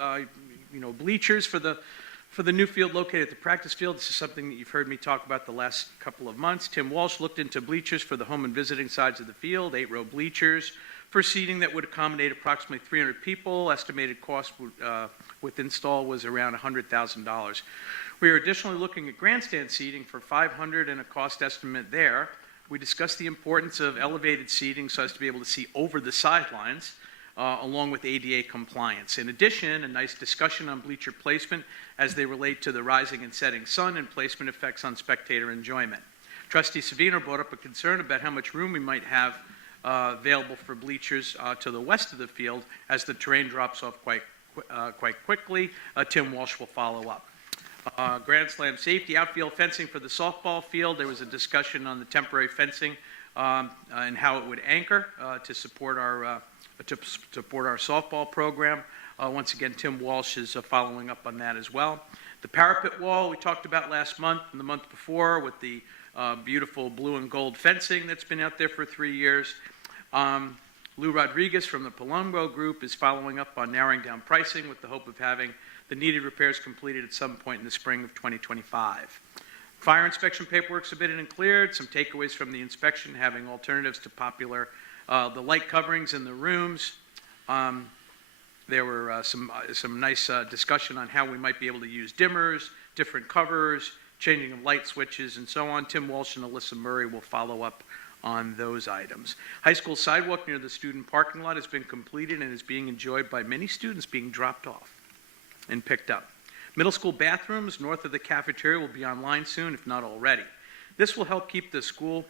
bleachers for the new field located at the practice field. This is something that you've heard me talk about the last couple of months. Tim Walsh looked into bleachers for the home and visiting sides of the field, 8-row bleachers for seating that would accommodate approximately 300 people. Estimated cost with install was around $100,000. We are additionally looking at grandstand seating for $500 and a cost estimate there. We discussed the importance of elevated seating so as to be able to see over the sidelines, along with ADA compliance. In addition, a nice discussion on bleacher placement as they relate to the rising and setting sun and placement effects on spectator enjoyment. Trustee Savino brought up a concern about how much room we might have available for bleachers to the west of the field as the terrain drops off quite quickly. Tim Walsh will follow up. Grand Slam safety, outfield fencing for the softball field. There was a discussion on the temporary fencing and how it would anchor to support our softball program. Once again, Tim Walsh is following up on that as well. The parapet wall we talked about last month and the month before with the beautiful blue and gold fencing that's been out there for 3 years. Lou Rodriguez from the Palumbo Group is following up on narrowing down pricing with the hope of having the needed repairs completed at some point in the spring of 2025. Fire inspection paperwork submitted and cleared. Some takeaways from the inspection, having alternatives to popular the light coverings in the rooms. There were some nice discussion on how we might be able to use dimmers, different covers, changing of light switches, and so on. Tim Walsh and Alyssa Murray will follow up on those items. High school sidewalk near the student parking lot has been completed and is being enjoyed by many students being dropped off and picked up. Middle school bathrooms north of the cafeteria will be online soon, if not already. This will help keep the school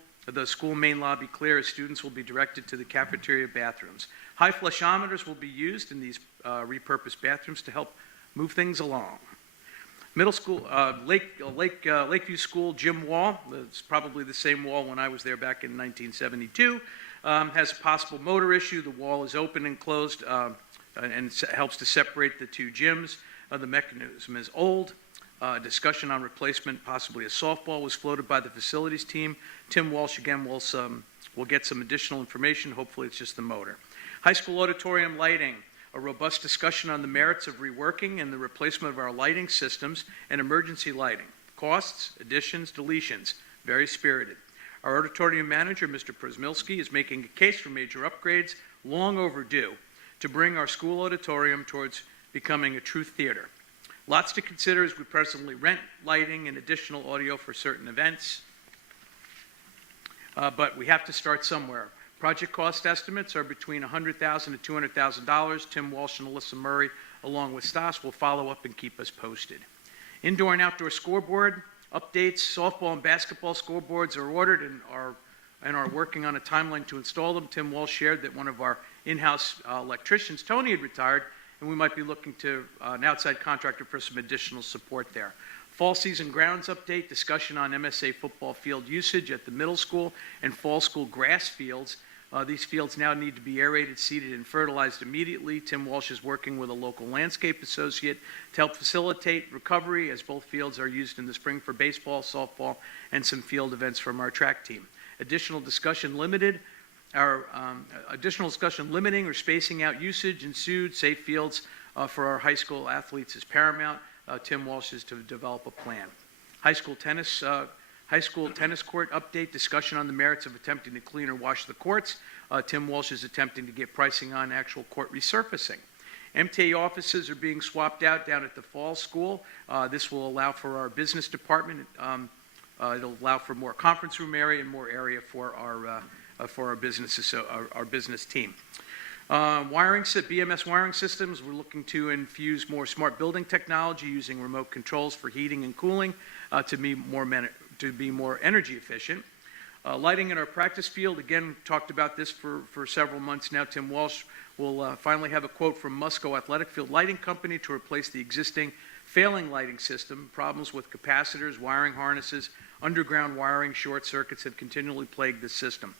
main lobby clear as students will be directed to the cafeteria bathrooms. High flushometers will be used in these repurposed bathrooms to help move things along. Middle school, Lakeview School gym wall, it's probably the same wall when I was there back in 1972, has a possible motor issue. The wall is open and closed and helps to separate the two gyms. The mechanism is old. Discussion on replacement, possibly a softball, was floated by the facilities team. Tim Walsh, again, will get some additional information. Hopefully it's just the motor. High school auditorium lighting, a robust discussion on the merits of reworking and the replacement of our lighting systems and emergency lighting. Costs, additions, deletions, very spirited. Our auditorium manager, Mr. Przmilski, is making a case for major upgrades, long overdue, to bring our school auditorium towards becoming a true theater. Lots to consider as we presently rent lighting and additional audio for certain events. But we have to start somewhere. Project cost estimates are between $100,000 to $200,000. Tim Walsh and Alyssa Murray, along with Stas, will follow up and keep us posted. Indoor and outdoor scoreboard updates. Softball and basketball scoreboards are ordered and are working on a timeline to install them. Tim Walsh shared that one of our in-house electricians, Tony, had retired, and we might be looking to an outside contractor for some additional support there. Fall season grounds update, discussion on MSA football field usage at the middle school and fall school grass fields. These fields now need to be aerated, seeded, and fertilized immediately. Tim Walsh is working with a local landscape associate to help facilitate recovery, as both fields are used in the spring for baseball, softball, and some field events from our track team. Additional discussion limiting or spacing out usage ensued. Safe fields for our high school athletes is paramount. Tim Walsh is to develop a plan. High school tennis court update, discussion on the merits of attempting to clean or wash the courts. Tim Walsh is attempting to get pricing on actual court resurfacing. MTA offices are being swapped out down at the fall school. This will allow for our business department. It'll allow for more conference room area and more area for our business team. BMS wiring systems, we're looking to infuse more smart building technology using remote controls for heating and cooling to be more energy efficient. Lighting in our practice field, again, talked about this for several months now. Tim Walsh will finally have a quote from Musco Athletic Field Lighting Company to replace the existing failing lighting system. Problems with capacitors, wiring harnesses, underground wiring short circuits have continually plagued the system.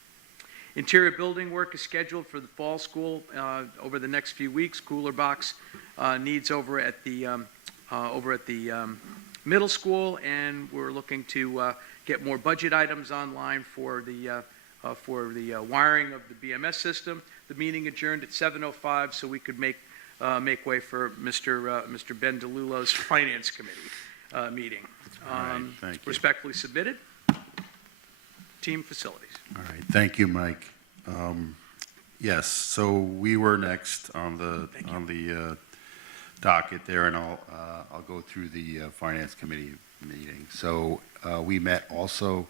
Interior building work is scheduled for the fall school over the next few weeks. Cooler box needs over at the middle school, and we're looking to get more budget items online for the wiring of the BMS system. The meeting adjourned at 7:05, so we could make way for Mr. Ben DeLulo's Finance Committee meeting. All right, thank you. Respectfully submitted. Team Facilities. All right, thank you, Mike. Yes, so we were next on the docket there, and I'll go through the Finance Committee meeting. So we met also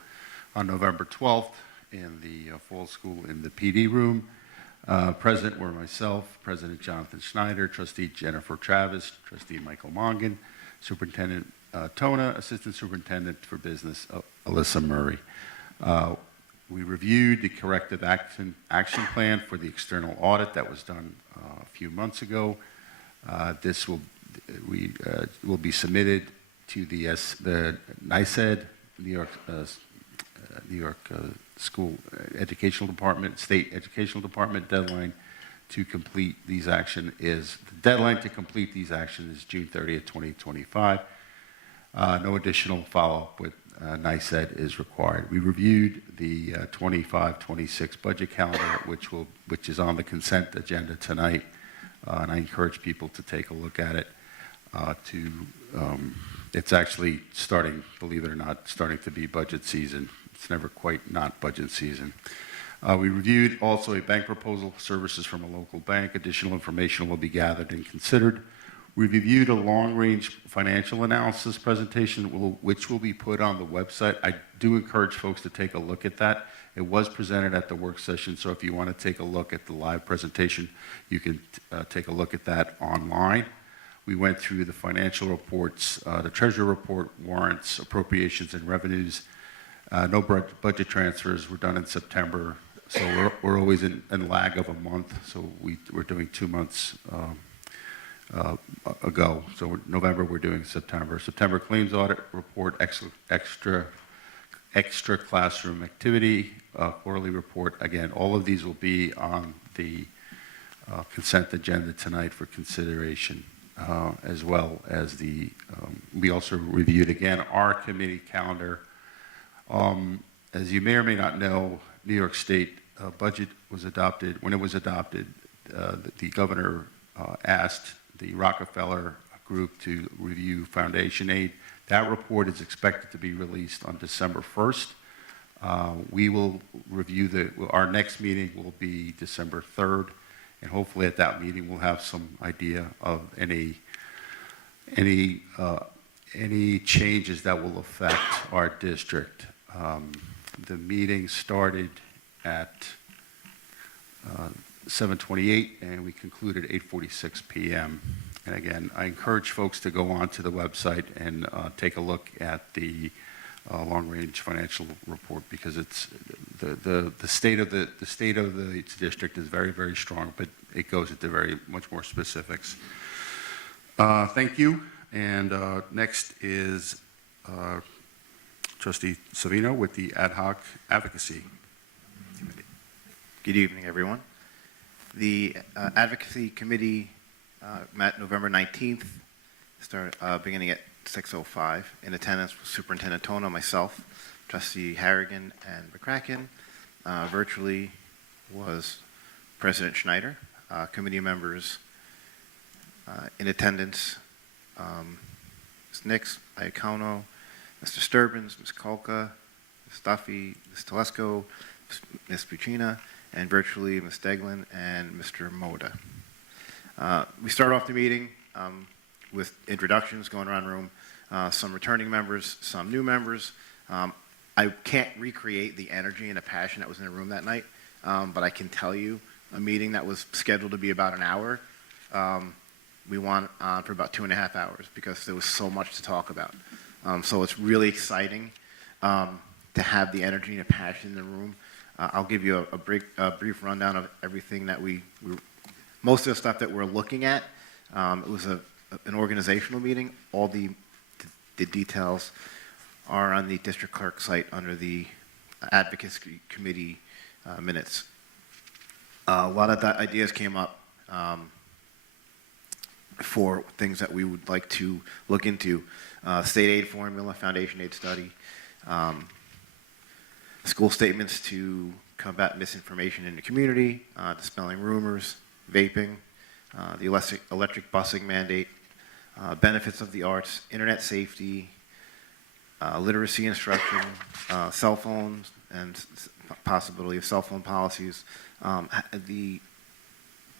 on November 12th in the fall school in the PD room. Present were myself, President Jonathan Schneider, Trustee Jennifer Travis, Trustee Michael Mongan, Superintendent Tona, Assistant Superintendent for Business Alyssa Murray. We reviewed the corrective action plan for the external audit that was done a few months ago. This will be submitted to the NICED, New York School Educational Department, State Educational Department. Deadline to complete these actions is June 30th, 2025. No additional follow-up with NICED is required. We reviewed the 25-26 budget calendar, which is on the consent agenda tonight, and I encourage people to take a look at it. It's actually starting, believe it or not, starting to be budget season. It's never quite not budget season. We reviewed also a bank proposal, services from a local bank. Additional information will be gathered and considered. We reviewed a long-range financial analysis presentation, which will be put on the website. I do encourage folks to take a look at that. It was presented at the work session, so if you want to take a look at the live presentation, you can take a look at that online. We went through the financial reports, the treasury report, warrants, appropriations, and revenues. No budget transfers were done in September, so we're always in lag of a month, so we're doing 2 months ago. So November, we're doing September. September claims audit report, extra classroom activity, quarterly report. Again, all of these will be on the consent agenda tonight for consideration. as well as we also reviewed again our committee calendar. As you may or may not know, New York State budget was adopted. When it was adopted, the governor asked the Rockefeller Group to review foundation aid. That report is expected to be released on December 1st. We will review our next meeting will be December 3rd, and hopefully at that meeting we'll have some idea of any changes that will affect our district. The meeting started at 7:28 and we concluded at 8:46 p.m. And again, I encourage folks to go onto the website and take a look at the long-range financial report, because it's the state of the district is very, very strong, but it goes into very much more specifics. Thank you. And next is Trustee Savino with the Ad Hoc Advocacy Committee. Good evening, everyone. The Advocacy Committee met November 19th, beginning at 6:05. In attendance was Superintendent Tono, myself, Trustee Harrigan, and McCracken. Virtually was President Schneider. Committee members in attendance, Ms. Nix, Iacono, Mr. Sturbins, Ms. Kolka, Ms. Duffy, Ms. Telesco, Ms. Puccina, and virtually Ms. Deglin and Mr. Moda. We start off the meeting with introductions going around the room, some returning members, some new members. I can't recreate the energy and the passion that was in the room that night, but I can tell you a meeting that was scheduled to be about an hour, we went on for about 2.5 hours because there was so much to talk about. So it's really exciting to have the energy and the passion in the room. I'll give you a brief rundown of everything that most of the stuff that we're looking at. It was an organizational meeting. All the details are on the district clerk site under the advocacy committee minutes. A lot of the ideas came up for things that we would like to look into. State aid formula, foundation aid study, school statements to combat misinformation in the community, dispelling rumors, vaping, the electric busing mandate, benefits of the arts, internet safety, literacy instruction, cell phones, and possibility of cell phone policies. The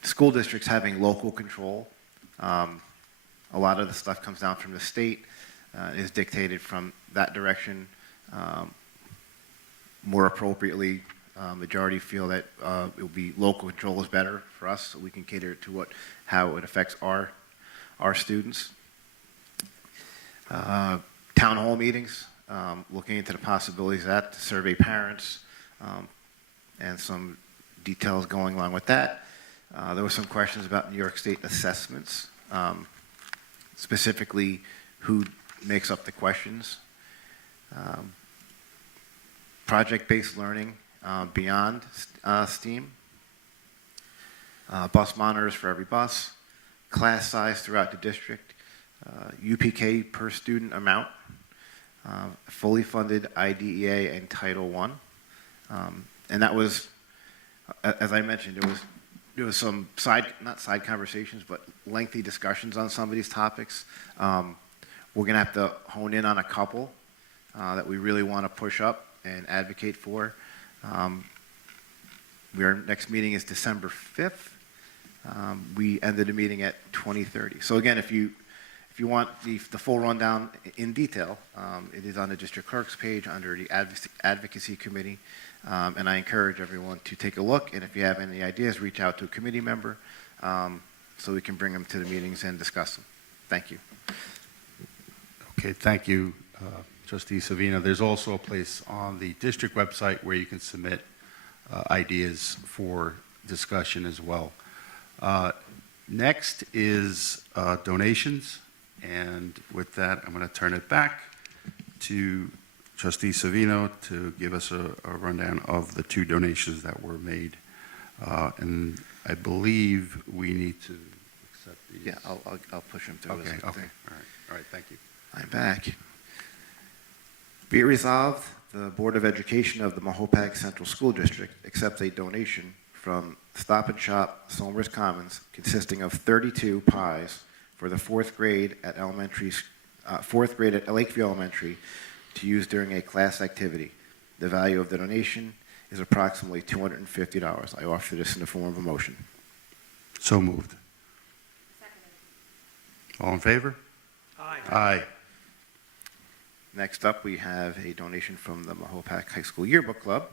school districts having local control. A lot of the stuff comes down from the state, is dictated from that direction. More appropriately, majority feel that it will be local control is better for us, so we can cater to how it affects our students. Town hall meetings, looking into the possibilities of that to survey parents, and some details going along with that. There were some questions about New York State assessments, specifically who makes up the questions. Project-based learning beyond STEAM. Bus monitors for every bus. Class size throughout the district. UPK per student amount. Fully funded IDEA and Title I. And that was, as I mentioned, there was some not side conversations, but lengthy discussions on some of these topics. We're going to have to hone in on a couple that we really want to push up and advocate for. Our next meeting is December 5th. We ended the meeting at 20:30. So again, if you want the full rundown in detail, it is on the district clerk's page under the advocacy committee. And I encourage everyone to take a look. And if you have any ideas, reach out to a committee member so we can bring them to the meetings and discuss them. Thank you. Okay, thank you, Trustee Savino. There's also a place on the district website where you can submit ideas for discussion as well. Next is donations. And with that, I'm going to turn it back to Trustee Savino to give us a rundown of the 2 donations that were made. And I believe we need to set these? Yeah, I'll push him through. Okay, as a okay, thing. all right, thank you. I'm back. Be it resolved, the Board of Education of the Mahopac Central School District accepts a donation from Stop and Shop Somers Commons consisting of 32 pies for the fourth grade at Lakeview Elementary to use during a class activity. The value of the donation is approximately $250. I offer this in the form of a motion. So moved. All in favor? Aye. Aye. Next up, we have a donation from the Mahopac High School Yearbook Club.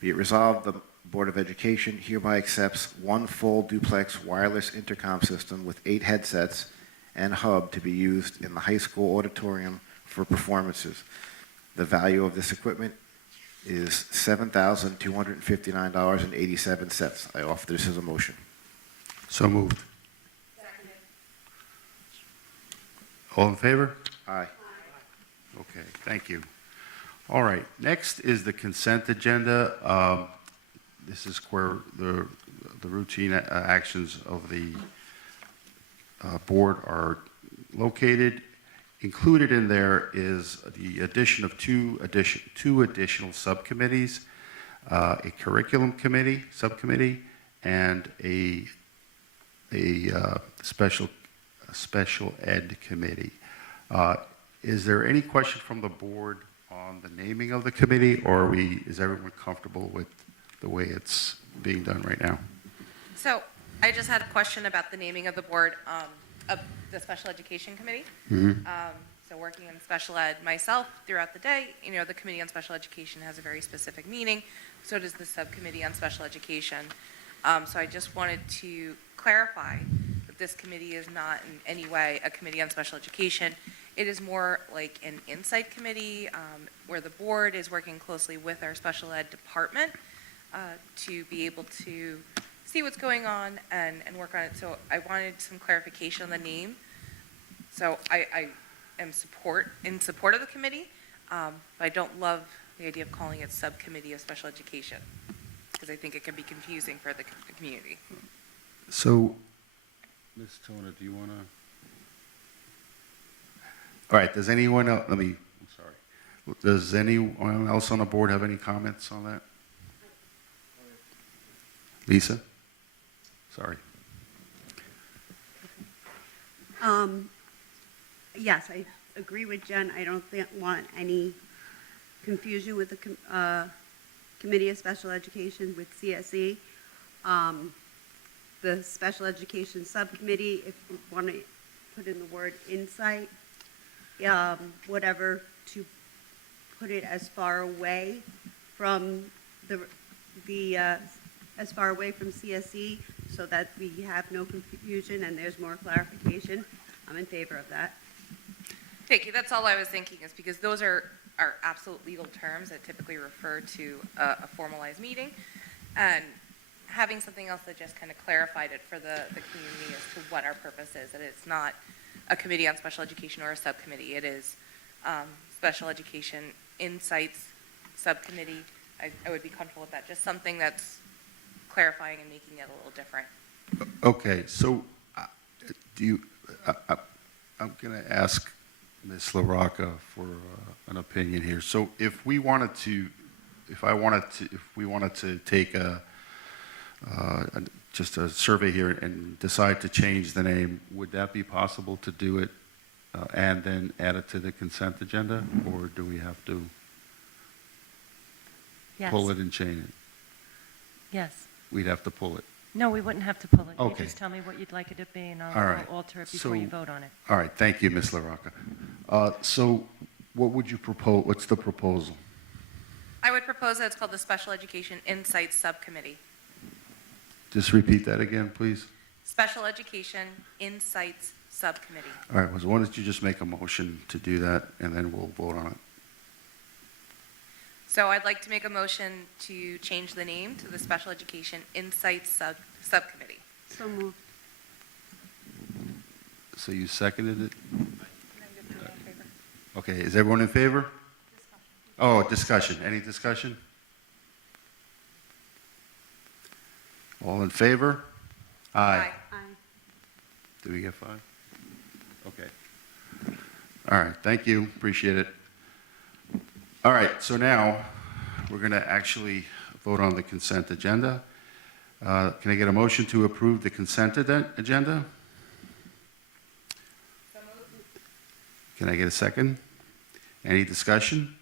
Be it resolved, the Board of Education hereby accepts one full duplex wireless intercom system with 8 headsets and hub to be used in the high school auditorium for performances. The value of this equipment is $7,259.87. I offer this as a motion. So moved. All in favor? Aye. Okay, thank you. All right, next is the consent agenda. This is where the routine actions of the board are located. Included in there is the addition of two additional subcommittees, a curriculum committee, subcommittee, and a special ed committee. Is there any question from the board on the naming of the committee, or is everyone comfortable with the way it's being done right now? So I just had a question about the naming of the board of the Special Education Committee. So working in special ed myself throughout the day, the Committee on Special Education has a very specific meaning. So does the Subcommittee on Special Education. So I just wanted to clarify that this committee is not in any way a Committee on Special Education. It is more like an insight committee where the board is working closely with our special ed department to be able to see what's going on and work on it. So I wanted some clarification on the name. So I am in support of the committee, but I don't love the idea of calling it Subcommittee of Special Education because I think it can be confusing for the community. So, Ms. Tona, do you want to? All right, does anyone else, does anyone else on the board have any comments on that? Lisa? Sorry. Yes, I agree with Jen. I don't want any confusion with the Committee of Special Education with CSE. The Special Education Subcommittee, if we want to put in the word insight, whatever, to put it as far away from as far away from CSE so that we have no confusion and there's more clarification. I'm in favor of that. Thank you. That's all I was thinking is because those are absolute legal terms that typically refer to a formalized meeting. And having something else that just kind of clarified it for the community as to what our purpose is, that it's not a committee on special education or a subcommittee. It is Special Education Insights Subcommittee. I would be comfortable with that. Just something that's clarifying and making it a little different. Okay, so I'm going to ask Ms. LaRocca for an opinion here. So if we wanted to take just a survey here and decide to change the name, would that be possible to do it and then add it to the consent agenda, or do we have to pull it and change it? Yes. We'd have to pull it. No, we wouldn't have to pull it. Okay. You just tell me what you'd like it to be, and All I'll right. alter it before you vote on it. All right, thank you, Ms. LaRocca. So what would you propose? What's the proposal? I would propose that it's called the Special Education Insights Subcommittee. Just repeat that again, please. Special Education Insights Subcommittee. All right, well, why don't you just make a motion to do that, and then we'll vote on it. So I'd like to make a motion to change the name to the Special Education Insights Subcommittee. So moved. So you seconded it? Okay, is everyone in favor? Oh, discussion. Any discussion? All in favor? Aye. Aye. Did we get 5? Okay. All right, thank you, appreciate it. All right, so now we're going to actually vote on the consent agenda. Can I get a motion to approve the consent agenda? Can I get a second? Any discussion?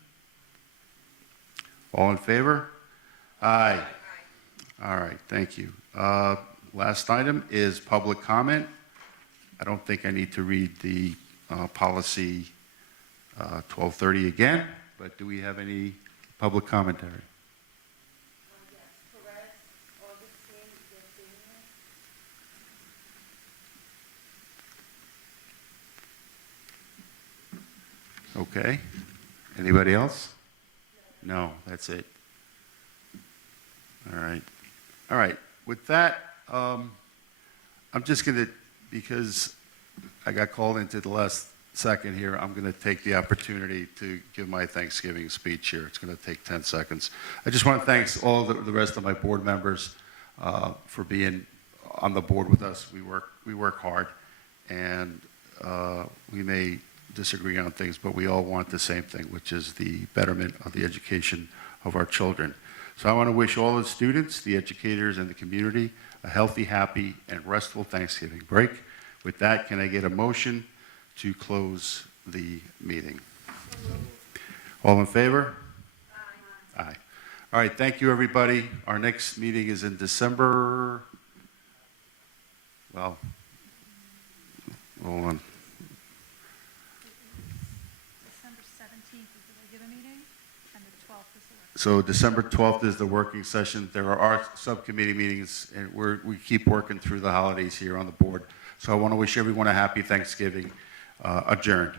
All in favor? Aye. All right, thank you. Last item is public comment. I don't think I need to read the policy 1230 again, but do we have any public commentary? Okay. Anybody else? No, that's it. All right. All right. With that, I'm just going to, because I got called into the last second here, I'm going to take the opportunity to give my Thanksgiving speech here. It's going to take 10 seconds. I just want to thank all the rest of my board members for being on the board with us. We work hard, and we may disagree on things, but we all want the same thing, which is the betterment of the education of our children. So I want to wish all the students, the educators, and the community a healthy, happy, and restful Thanksgiving break. With that, can I get a motion to close the meeting? All in favor? Aye. Aye. All right, thank you, everybody. Our next meeting is in December, well, hold on. December 17th is the regular meeting, and the 12th is the work. So December 12th is the working session. There are our subcommittee meetings, and we keep working through the holidays here on the board. So I want to wish everyone a happy Thanksgiving. Adjourned.